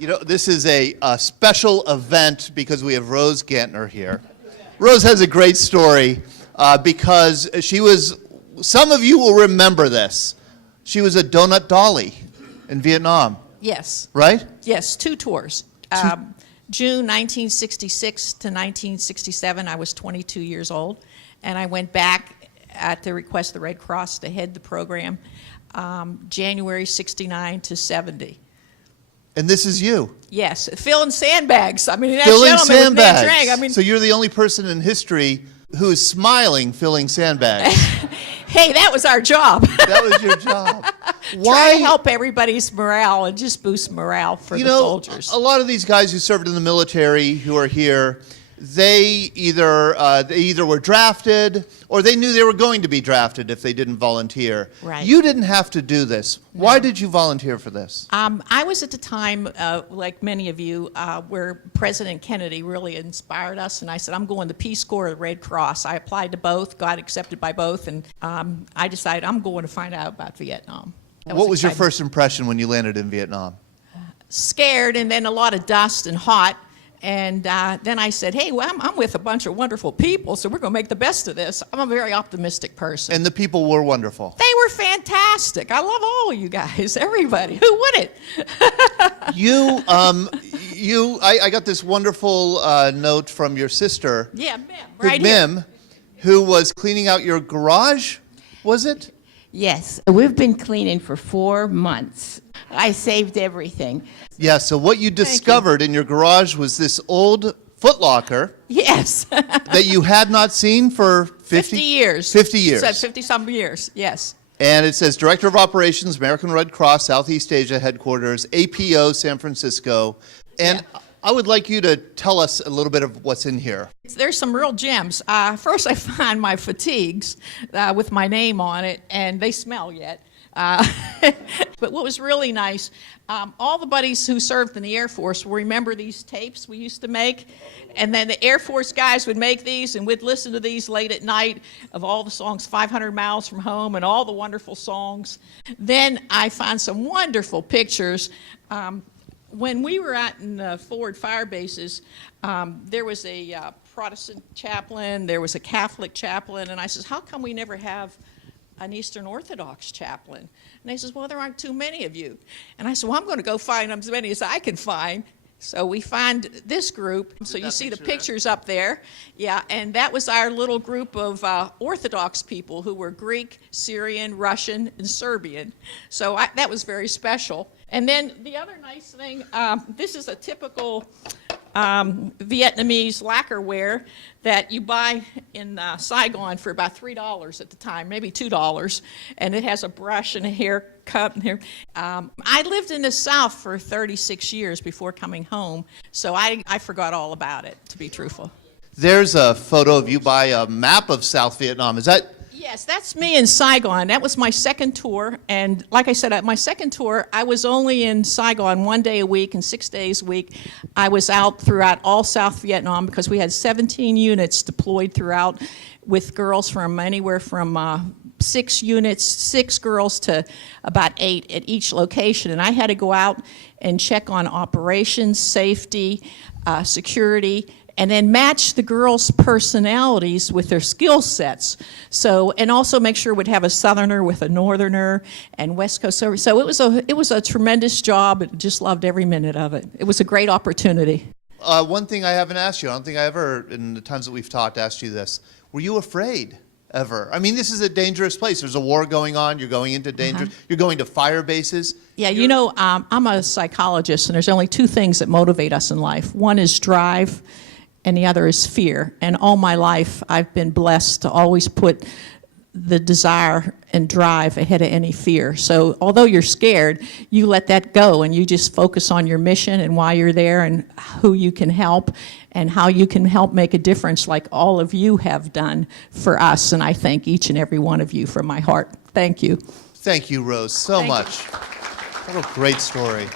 You know, this is a special event because we have Rose Gantner here. Rose has a great story because she was, some of you will remember this, she was a Donut Dolly in Vietnam. Yes. Right? Yes, 2 tours. June 1966 to 1967, I was 22 years old, and I went back at the request of the Red Cross to head the program January 69 to 70. And this is you. Yes, filling sandbags. I mean, that filling gentleman was sandbags. drink. I mean, so you're the only person in history who is smiling filling sandbags. Hey, that was our job. That was your job. Try to help everybody's morale and just boost morale for the soldiers. A lot of these guys who served in the military who are here, they either were drafted or they knew they were going to be drafted if they didn't volunteer. Right. You didn't have to do this. No. Why did you volunteer for this? I was at the time, like many of you, where President Kennedy really inspired us, and I said, I'm going to Peace Corps or the Red Cross. I applied to both, got accepted by both, and I decided I'm going to find out about Vietnam. What was your first impression when you landed in Vietnam? Scared, and then a lot of dust and hot. And then I said, hey, well, I'm with a bunch of wonderful people, so we're going to make the best of this. I'm a very optimistic person. And the people were wonderful. They were fantastic. I love all of you guys, everybody. Who wouldn't? I got this wonderful note from your sister. Yeah, Mim, right Mim, here. Who was cleaning out your garage, was it? Yes, we've been cleaning for 4 months. I saved everything. Yeah, so what you discovered in your garage was this old footlocker. Yes. That you had not seen for 50 years. 50 years. 50-some years, yes. And it says Director of Operations, American Red Cross, Southeast Asia Headquarters, APO, San Francisco. And yeah. I would like you to tell us a little bit of what's in here. There's some real gems. First, I find my fatigues with my name on it, and they smell yet. But what was really nice, all the buddies who served in the Air Force will remember these tapes we used to make, and then the Air Force guys would make these, and we'd listen to these late at night of all the songs, 500 Miles from Home, and all the wonderful songs. Then I found some wonderful pictures. When we were out in the forward fire bases, there was a Protestant chaplain, there was a Catholic chaplain, and I says, how come we never have an Eastern Orthodox chaplain? And they says, well, there aren't too many of you. And I said, well, I'm going to go find as many as I can find. So we find this group. So you see the pictures up there. Yeah, and that was our little group of Orthodox people who were Greek, Syrian, Russian, and Serbian. So that was very special. And then the other nice thing, this is a typical Vietnamese lacquerware that you buy in Saigon for about $3 at the time, maybe $2, and it has a brush and a haircut. And hair. I lived in the South for 36 years before coming home, so I forgot all about it, to be truthful. There's a photo of you by a map of South Vietnam. Is that? Yes, that's me in Saigon. That was my second tour, and like I said, at my second tour, I was only in Saigon 1 day a week and 6 days a week. I was out throughout all South Vietnam because we had 17 units deployed throughout with girls from anywhere from 6 units, 6 girls to about 8 at each location, and I had to go out and check on operations, safety, security, and then match the girls' personalities with their skill sets. So, and also make sure we'd have a Southerner with a Northerner and West Coast. So it was a tremendous job. I just loved every minute of it. It was a great opportunity. One thing I haven't asked you, I don't think I ever, in the times that we've talked, asked you this. Were you afraid ever? I mean, this is a dangerous place. There's a war going on. You're going into danger. You're going to fire bases. Yeah, you know, I'm a psychologist, and there's only 2 things that motivate us in life. One is drive, and the other is fear. And all my life, I've been blessed to always put the desire and drive ahead of any fear. So although you're scared, you let that go and you just focus on your mission and why you're there and who you can help and how you can help make a difference like all of you have done for us. And I thank each and every one of you from my heart. Thank you. Thank you, Rose, so much. What a great story.